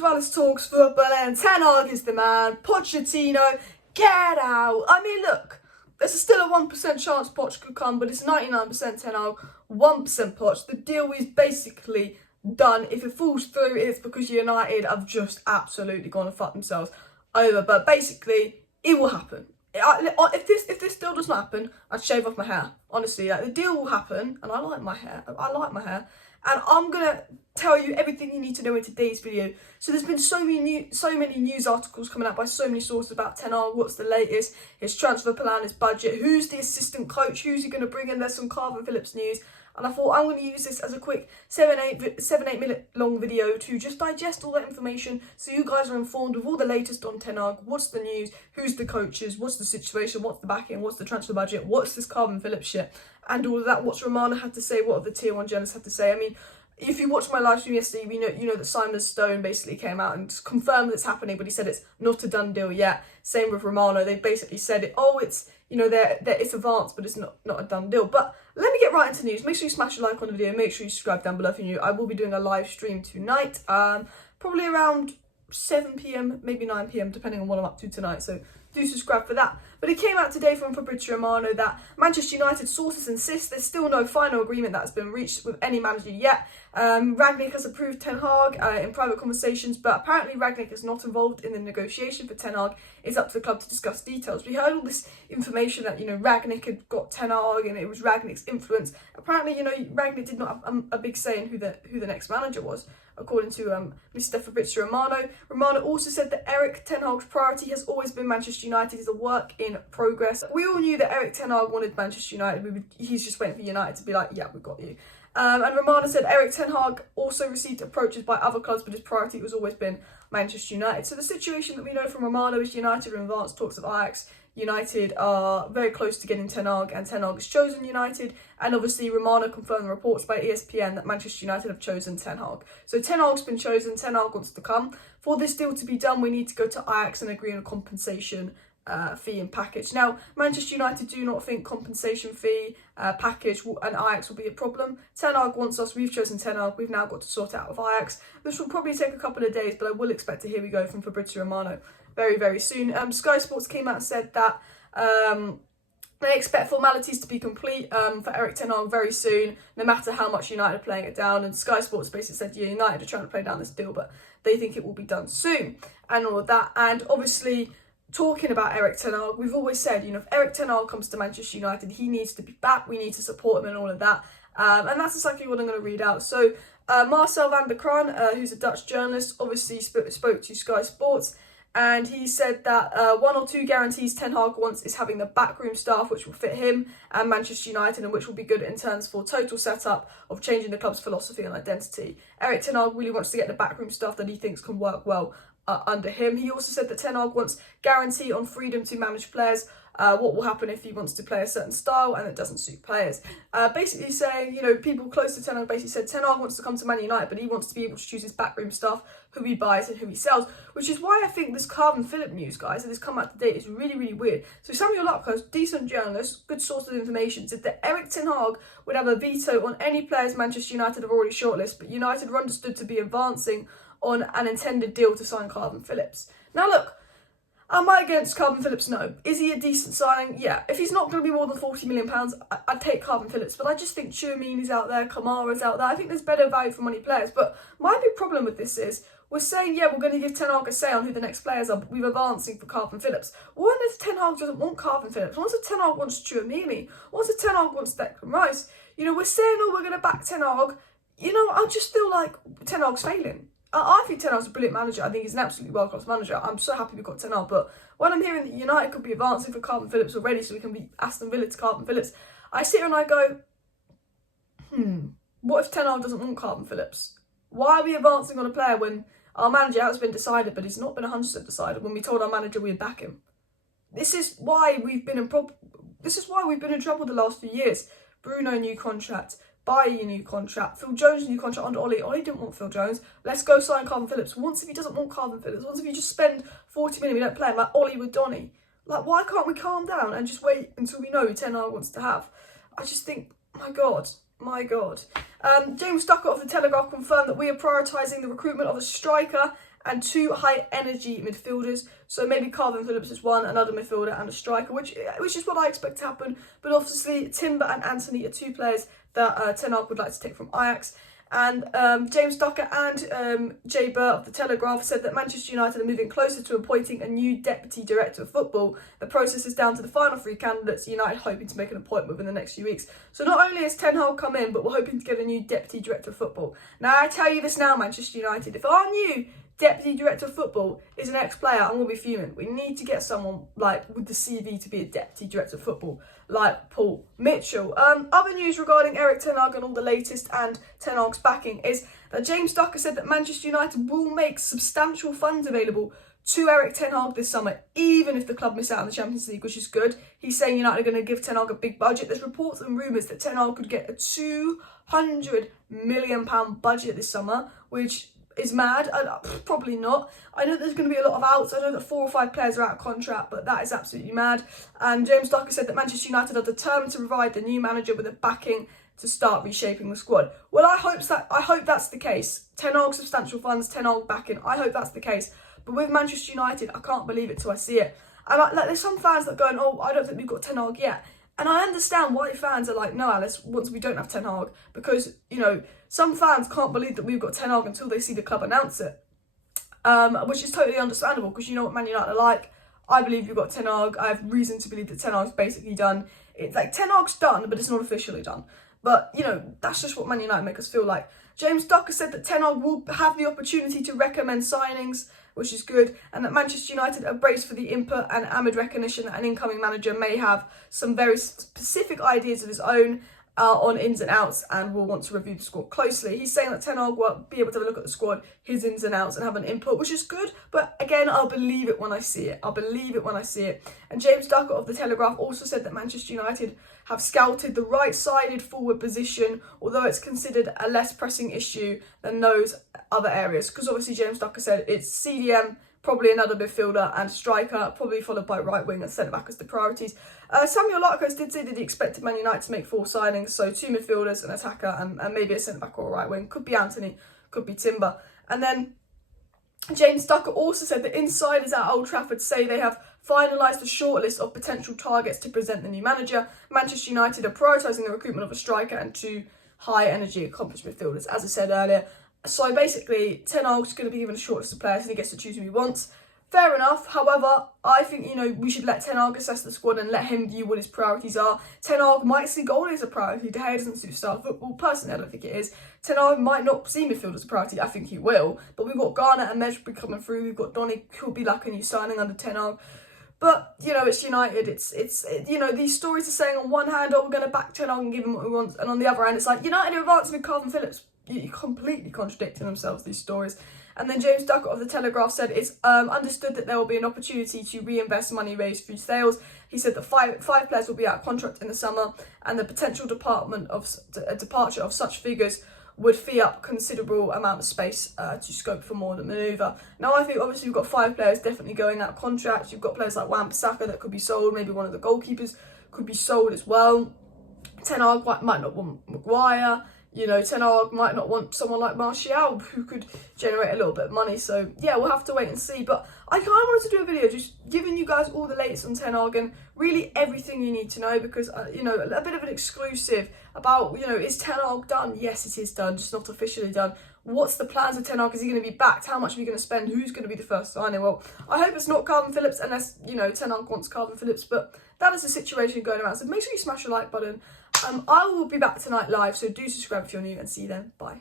Palace talks football and Ten Hag is the man. Pochettino, get out. I mean, look, there's still a 1% chance Poch could come, but it's 99% Ten Hag, 1% Poch. The deal is basically done. If it falls through, it's because United have just absolutely gone and fucked themselves over. But basically, it will happen. If this deal does not happen, I'd shave off my hair. Honestly, like, the deal will happen, and I like my hair. And I'm gonna tell you everything you need to know in today's video. So there's been so many news articles coming out by so many sources about Ten Hag. What's the latest? His transfer plan, his budget. Who's the assistant coach? Who's he gonna bring in? There's some Kalvin Phillips news. And I thought I'm going to use this as a quick 7-8 minute long video to just digest all that information so you guys are informed of all the latest on Ten Hag. What's the news? Who's the coaches? What's the situation? What's the backing? What's the transfer budget? What's this Kalvin Phillips shit? And all of that. What's Romano had to say? What have the Tier 1 journalists had to say? I mean, if you watched my live stream yesterday, you know that Simon Stone basically came out and confirmed that it's happening, but he said it's not a done deal yet. Same with Romano. They basically said it. Oh, it's, you know, it's advanced, but it's not a done deal. But let me get right into news. Make sure you smash a like on the video. Make sure you subscribe down below if you're new. I will be doing a live stream tonight, probably around 7 p.m, maybe 9 p.m, depending on what I'm up to tonight. So do subscribe for that. But it came out today from Fabrizio Romano that Manchester United sources insist there's still no final agreement that has been reached with any manager yet. Rangnick has approved Ten Hag in private conversations, but apparently Rangnick is not involved in the negotiation for Ten Hag. It's up to the club to discuss details. We heard all this information that, you know, Rangnick had got Ten Hag and it was Rangnick's influence. Apparently, you know, Rangnick did not have a big say in who the next manager was, according to Mr. Fabrizio Romano. Romano also said that Erik Ten Hag's priority has always been Manchester United. Is a work in progress. We all knew that Erik Ten Hag wanted Manchester United. He's just waiting for United to be like, yeah, we've got you. And Romano said Erik Ten Hag also received approaches by other clubs, but his priority has always been Manchester United. So the situation that we know from Romano is United are in advanced talks of Ajax. United are very close to getting Ten Hag, and Ten Hag has chosen United. And obviously Romano confirmed the reports by ESPN that Manchester United have chosen Ten Hag. So Ten Hag's been chosen, Ten Hag wants to come. For this deal to be done, we need to go to Ajax and agree on a compensation fee and package. Now, Manchester United do not think compensation fee, package and Ajax will be a problem. Ten Hag wants us, we've chosen Ten Hag, we've now got to sort it out with Ajax. This will probably take a couple of days, but I will expect to hear we go from Fabrizio Romano very, very soon. Sky Sports came out and said that they expect formalities to be complete for Erik Ten Hag very soon, no matter how much United are playing it down. And Sky Sports basically said, yeah, United are trying to play down this deal, but they think it will be done soon and all of that. And obviously, talking about Erik Ten Hag, we've always said, you know, if Erik Ten Hag comes to Manchester United, he needs to be back. We need to support him and all of that. And that's exactly what I'm going to read out. So Marcel van der Kraan, who's a Dutch journalist, obviously spoke to Sky Sports. And he said that one or two guarantees Ten Hag wants is having the backroom staff, which will fit him and Manchester United, and which will be good in terms for total setup of changing the club's philosophy and identity. Erik Ten Hag really wants to get the backroom staff that he thinks can work well under him. He also said that Ten Hag wants guarantee on freedom to manage players. What will happen if he wants to play a certain style and it doesn't suit players. Basically saying, you know, people close to Ten Hag basically said Ten Hag wants to come to Man United, but he wants to be able to choose his backroom staff, who he buys and who he sells, which is why I think this Kalvin Phillips news, guys, that has come out today is really, really weird. So Samuel Lupkos, decent journalist, good source of information, said that Erik Ten Hag would have a veto on any players Manchester United have already shortlisted, but United are understood to be advancing on an intended deal to sign Kalvin Phillips. Now look, am I against Kalvin Phillips? No. Is he a decent signing? Yeah. If he's not going to be more than £40 million, I'd take Kalvin Phillips. But I just think Tchouameni's out there, Kamara's out there. I think there's better value for money players. But my big problem with this is, we're saying, yeah, we're going to give Ten Hag a say on who the next players are, but we're advancing for Kalvin Phillips. What if Ten Hag doesn't want Kalvin Phillips? What if Ten Hag wants Tchouameni? What if Ten Hag wants Declan Rice? You know, we're saying, oh, we're going to back Ten Hag. You know, I just feel like Ten Hag's failing. I think Ten Hag's a brilliant manager. I think he's an absolutely world-class manager. I'm so happy we've got Ten Hag. But when I'm hearing that United could be advancing for Kalvin Phillips already, so we can be Aston Villa to Kalvin Phillips, I sit here and I go, what if Ten Hag doesn't want Kalvin Phillips? Why are we advancing on a player when our manager has been decided, but it's not been 100% decided? When we told our manager we'd back him, this is why we've been in trouble the last few years. Bruno new contract. Bailly new contract, Phil Jones new contract under Ollie. Ollie didn't want Phil Jones. Let's go sign Kalvin Phillips. Once if he doesn't want Kalvin Phillips, once if you just spend 40 million, we don't play him like Ollie with Donny. Like, why can't we calm down and just wait until we know who Ten Hag wants to have? I just think, my God. James Duckett of The Telegraph confirmed that we are prioritising the recruitment of a striker and 2 high-energy midfielders. So maybe Kalvin Phillips is one, another midfielder and a striker, which is what I expect to happen. But obviously, Timber and Anthony are 2 players that Ten Hag would like to take from Ajax. And James Ducker and Jay Burr of The Telegraph said that Manchester United are moving closer to appointing a new deputy director of football. The process is down to the final 3 candidates, United hoping to make an appointment within the next few weeks. So not only has Ten Hag come in, but we're hoping to get a new deputy director of football. Now, I tell you this now, Manchester United, if our new deputy director of football is an ex-player, I'm going to be fuming. We need to get someone like with the CV to be a deputy director of football, like Paul Mitchell. Other news regarding Erik and all the latest and Ten Hag's backing is that James Ducker said that Manchester United will make substantial funds available to Erik Ten Hag this summer, even if the club miss out on the Champions League, which is good. He's saying United are going to give Ten Hag a big budget. There's reports and rumours that Ten Hag could get a £200 million budget this summer, which is mad. Probably not. I know there's going to be a lot of outs. I know that 4 or 5 players are out of contract, but that is absolutely mad. And James Ducker said that Manchester United are determined to provide the new manager with a backing to start reshaping the squad. Well, I hope that's the case. Ten Hag substantial funds, Ten Hag backing. I hope that's the case. But with Manchester United, I can't believe it till I see it. And there's some fans that are going, oh, I don't think we've got Ten Hag yet. And I understand why fans are like, no, Alice, once we don't have Ten Hag, because, you know, some fans can't believe that we've got Ten Hag until they see the club announce it, which is totally understandable, because you know what Man United are like. I believe you've got Ten Hag. I have reason to believe that Ten Hag's basically done. It's like Ten Hag's done, but it's not officially done. But, you know, that's just what Man United make us feel like. James Ducker said that Ten Hag will have the opportunity to recommend signings, which is good, and that Manchester United are braced for the input and amid recognition that an incoming manager may have some very specific ideas of his own on ins and outs and will want to review the squad closely. He's saying that Ten Hag will be able to have a look at the squad, his ins and outs, and have an input, which is good. But again, I'll believe it when I see it. I'll believe it when I see it. And James Ducker of The Telegraph also said that Manchester United have scouted the right-sided forward position, although it's considered a less pressing issue than those other areas. Because obviously James Ducker said it's CDM, probably another midfielder and striker, probably followed by right wing and centre back as the priorities. Samuel Larkos did say that he expected Man United to make 4 signings, so 2 midfielders, an attacker, and maybe a centre back or a right wing. Could be Anthony, could be Timber. And then James Ducker also said that insiders at Old Trafford say they have finalised a shortlist of potential targets to present the new manager. Manchester United are prioritising the recruitment of a striker and 2 high-energy accomplished midfielders, as I said earlier. So basically, Ten Hag's going to be given a shortlist of players and he gets to choose who he wants. Fair enough. However, I think, you know, we should let Ten Hag assess the squad and let him view what his priorities are. Ten Hag might see goal as a priority. De Gea doesn't suit style football. Personally, I don't think it is. Ten Hag might not see midfield as a priority. I think he will. But we've got Garner and Mejbri coming through. We've got Donny, who'll be like a new signing under Ten Hag. But, you know, it's United. It's you know, these stories are saying on one hand, oh, we're going to back Ten Hag and give him what he wants. And on the other hand, it's like, United are advancing with Kalvin Phillips. You're completely contradicting themselves, these stories. And then James Ducker of The Telegraph said it's understood that there will be an opportunity to reinvest money raised through sales. He said that five players will be out of contract in the summer, and the potential departure of such figures would free up considerable amount of space to scope for more manoeuvre. Now, I think obviously you've got 5 players definitely going out of contract. You've got players like Wan-Bissaka that could be sold. Maybe one of the goalkeepers could be sold as well. Ten Hag might not want Maguire. You know, Ten Hag might not want someone like Martial who could generate a little bit of money. So, yeah, we'll have to wait and see. But I kind of wanted to do a video just giving you guys all the latest on Ten Hag and really everything you need to know because, you know, a bit of an exclusive about, you know, is Ten Hag done? Yes, it is done, just not officially done. What's the plans of Ten Hag? Is he going to be backed? How much are we going to spend? Who's going to be the first signing? Well, I hope it's not Kalvin Phillips unless, you know, Ten Hag wants Kalvin Phillips. But that is the situation going around. So make sure you smash the like button. I will be back tonight live, so do subscribe if you're new and see you then. Bye.